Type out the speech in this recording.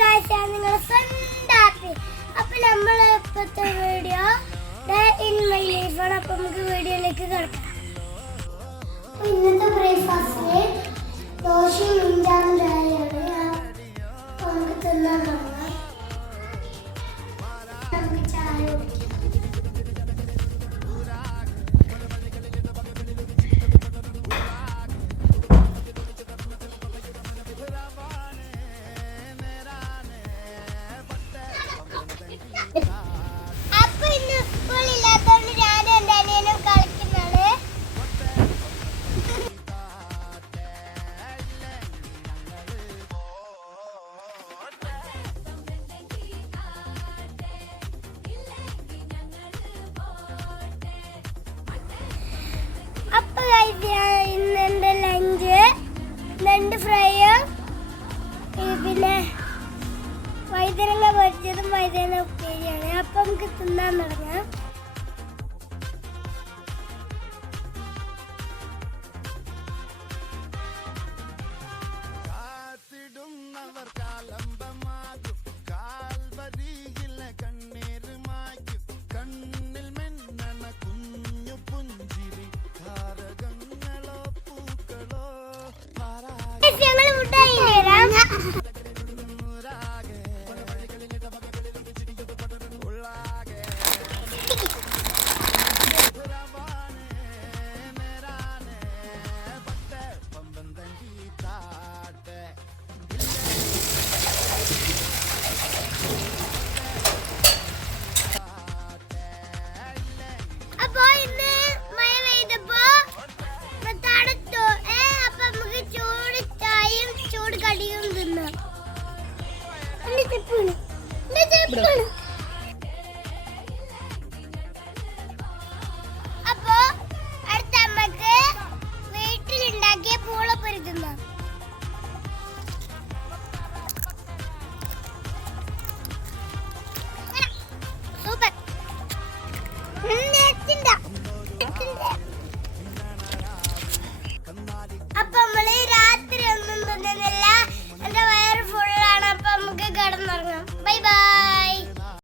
നിങ്ങളെ സ്വന്തം അപ്പോൾ നമ്മൾ ഇപ്പോഴത്തെ വീഡിയോ ഡേ ഇൻ മൈ ലൈഫാണ്. അപ്പോൾ നമുക്ക് വീഡിയോയിലേക്ക് കിടക്കാം. ഇന്നത്തെ ബ്രേക്ക്ഫാസ്റ്റിന് ദോശയും ഇഞ്ചാറും ചായയാണ്. അപ്പോൾ നമുക്ക് തിന്നാൻ തുടങ്ങാം. നമുക്ക് ചായ കുടിക്കാം. അപ്പൊ ഇന്ന് സ്കൂളില്ലാത്തോണ്ട് ഞാനും എൻ്റെ അനിയനും കളിക്കുന്നതാണ്. അപ്പൊ ഇന്ന് എൻ്റെ ലഞ്ച് 2 ഫ്രൈയും പിന്നെ വൈദ്യരങ്ങ പൊരിച്ചതും വൈദ്യന ഉപ്പേരിയാണ്. അപ്പം നമുക്ക് തിന്നാൻ തുടങ്ങാം. ഞങ്ങൾ മുട്ടായി തരാം. അപ്പൊ ഇന്ന് മഴ പെയ്തപ്പോ തണുത്തു. അപ്പൊ നമുക്ക് ചൂട് ചായയും ചൂട് കടിയും തിന്നാം. എന്റെ ചെപ്പാണ്